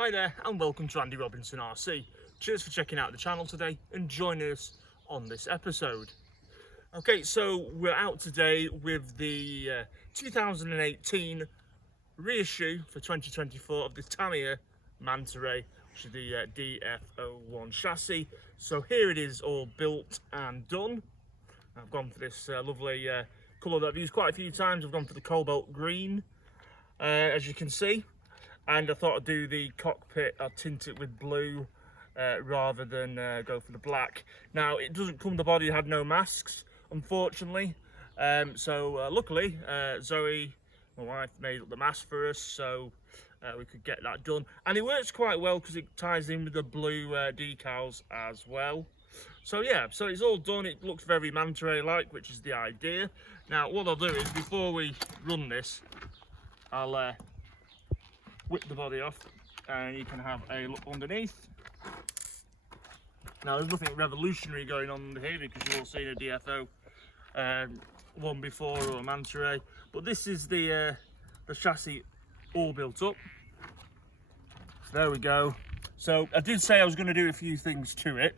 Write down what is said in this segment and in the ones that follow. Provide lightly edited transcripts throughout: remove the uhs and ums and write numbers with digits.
Hi there and welcome to Andy Robinson RC. Cheers for checking out the channel today and joining us on this episode. Okay, so we're out today with the 2018 reissue for 2024 of the Tamiya Manta Ray, which is the DF01 chassis. So here it is, all built and done. I've gone for this lovely colour that I've used quite a few times. I've gone for the cobalt green, as you can see. And I thought I'd do the cockpit, I'd tint it with blue rather than go for the black. Now, it doesn't come, the body had no masks, unfortunately. So luckily, Zoe, my wife, made up the mask for us, so we could get that done. And it works quite well because it ties in with the blue decals as well. So yeah, so it's all done. It looks very Manta Ray-like, which is the idea. Now, what I'll do is, before we run this, I'll whip the body off and you can have a look underneath. Now, there's nothing revolutionary going on under here because you've all seen a DFO one before, or a Manta Ray, but this is the chassis all built up. So there we go. So I did say I was going to do a few things to it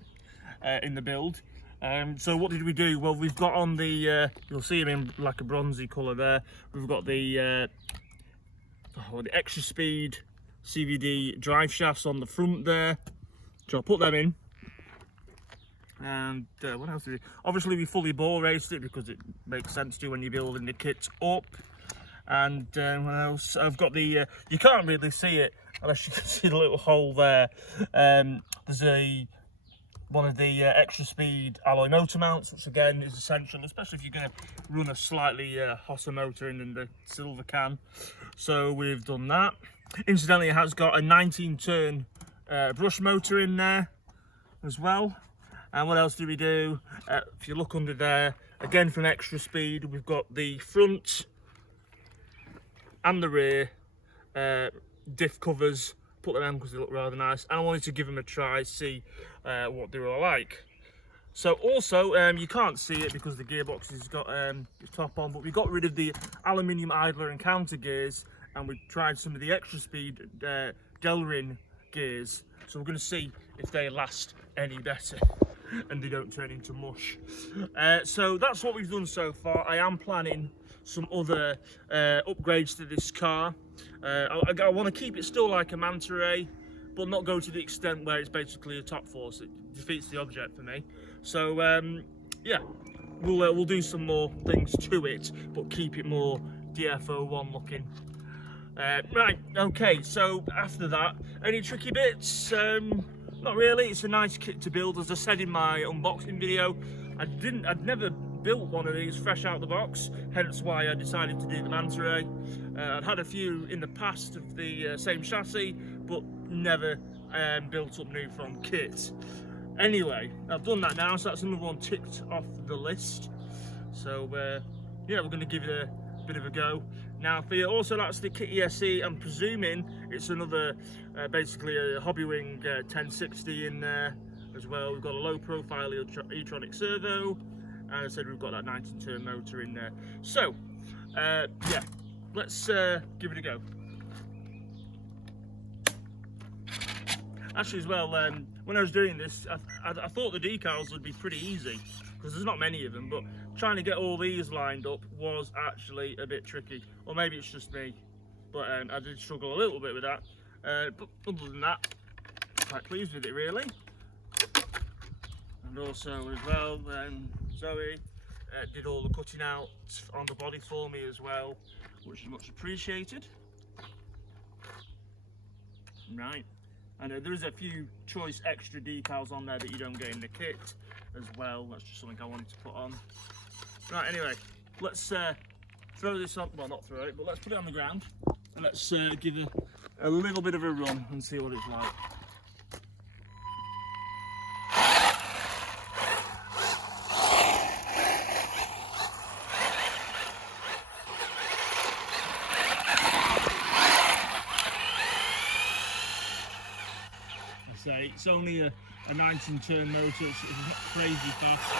in the build. So what did we do? Well, we've got on the you'll see them in like a bronzy colour there. We've got the extra speed CVD drive shafts on the front there, so I'll put them in. And what else did we do? Obviously we fully bore raced it because it makes sense to when you're building the kit up. And what else? I've got the you can't really see it unless you can see the little hole there. There's one of the extra speed alloy motor mounts, which again is essential, especially if you're going to run a slightly hotter motor in the silver can. So we've done that. Incidentally, it has got a 19 turn brush motor in there as well. And what else do we do? If you look under there, again from extra speed, we've got the front and the rear diff covers. Put them on because they look rather nice, and I wanted to give them a try, see what they were like. So also, you can't see it because the gearbox has got its top on, but we got rid of the aluminium idler and counter gears, and we tried some of the extra speed Delrin gears. So we're going to see if they last any better and they don't turn into mush. So that's what we've done so far. I am planning some other upgrades to this car. I want to keep it still like a Manta Ray, but not go to the extent where it's basically a top force. It defeats the object for me. So yeah, we'll do some more things to it, but keep it more DF01 looking. Right, okay, so after that, any tricky bits? Not really. It's a nice kit to build. As I said in my unboxing video, I'd never built one of these fresh out of the box, hence why I decided to do the Manta Ray. I'd had a few in the past of the same chassis, but never built up new from kit. Anyway, I've done that now, so that's another one ticked off the list. So yeah, we're going to give it a bit of a go. Now for you, also that's the kit ESC. I'm presuming it's another basically a Hobbywing 1060 in there as well. We've got a low profile e-tronic servo, and I said we've got that 19 turn motor in there. So yeah, let's give it a go. Actually as well, when I was doing this, I thought the decals would be pretty easy because there's not many of them, but trying to get all these lined up was actually a bit tricky. Or maybe it's just me, but I did struggle a little bit with that. But other than that, quite pleased with it really. And also as well, Zoe did all the cutting out on the body for me as well, which is much appreciated. Right, and there is a few choice extra decals on there that you don't get in the kit as well. That's just something I wanted to put on. Right, anyway, let's throw this on, well not throw it, but let's put it on the ground and let's give it a little bit of a run and see what it's like. Say it's only a 19 turn motor, so it's not crazy fast,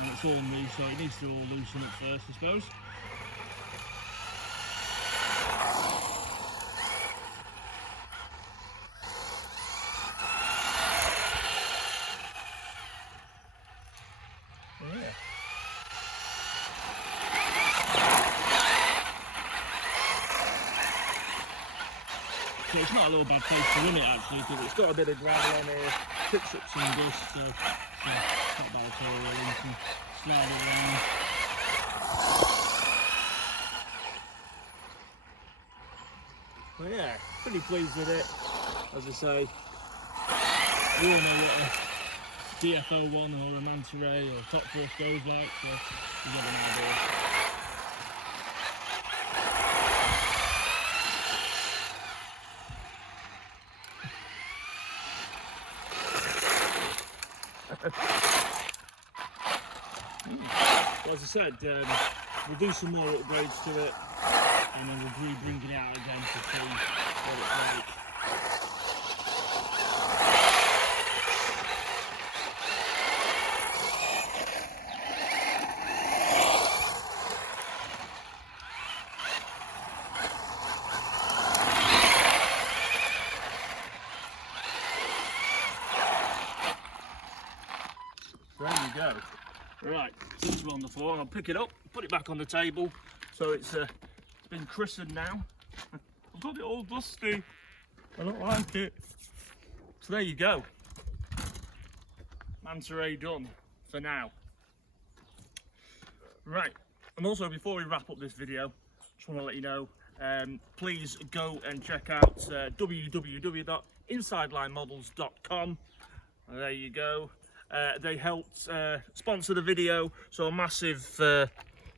and it's all new, so it needs to all loosen up first, I suppose. so it's not a little bad place to run it actually, because it's got a bit of gravel on here, picks up some dust, so it's not bad at all really. You can slide it around. But yeah, pretty pleased with it. As I say, we all know what a DFO1 or a Manta Ray or Top Force goes like, so you get an idea. Well, as I said, we'll do some more upgrades to it, and then we'll bring it out again to see what it's like. There you go. Right, since we're on the floor, I'll pick it up, put it back on the table. So it's been christened now. I've got it all dusty. I don't like it. So there you go. Manta Ray done for now. Right, and also before we wrap up this video, just want to let you know, please go and check out www.insidelinemodels.com. There you go. They helped sponsor the video, so a massive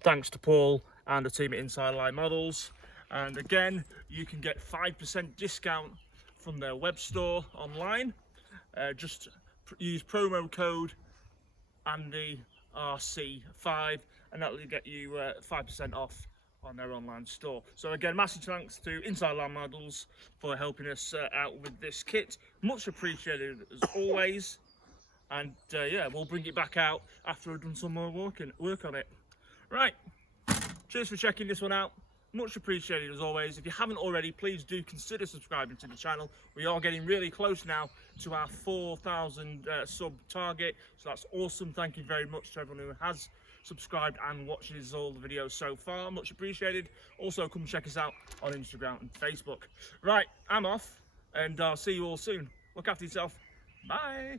thanks to Paul and the team at Inside Line Models. And again, you can get 5% discount from their web store online. Just use promo code AndyRC5 and that will get you 5% off on their online store. So again, massive thanks to Inside Line Models for helping us out with this kit. Much appreciated as always. And yeah, we'll bring it back out after I've done some more work on it. Right, cheers for checking this one out. Much appreciated as always. If you haven't already, please do consider subscribing to the channel. We are getting really close now to our 4,000 sub target, so that's awesome. Thank you very much to everyone who has subscribed and watches all the videos so far. Much appreciated. Also, come check us out on Instagram and Facebook. Right, I'm off, and I'll see you all soon. Look after yourself. Bye.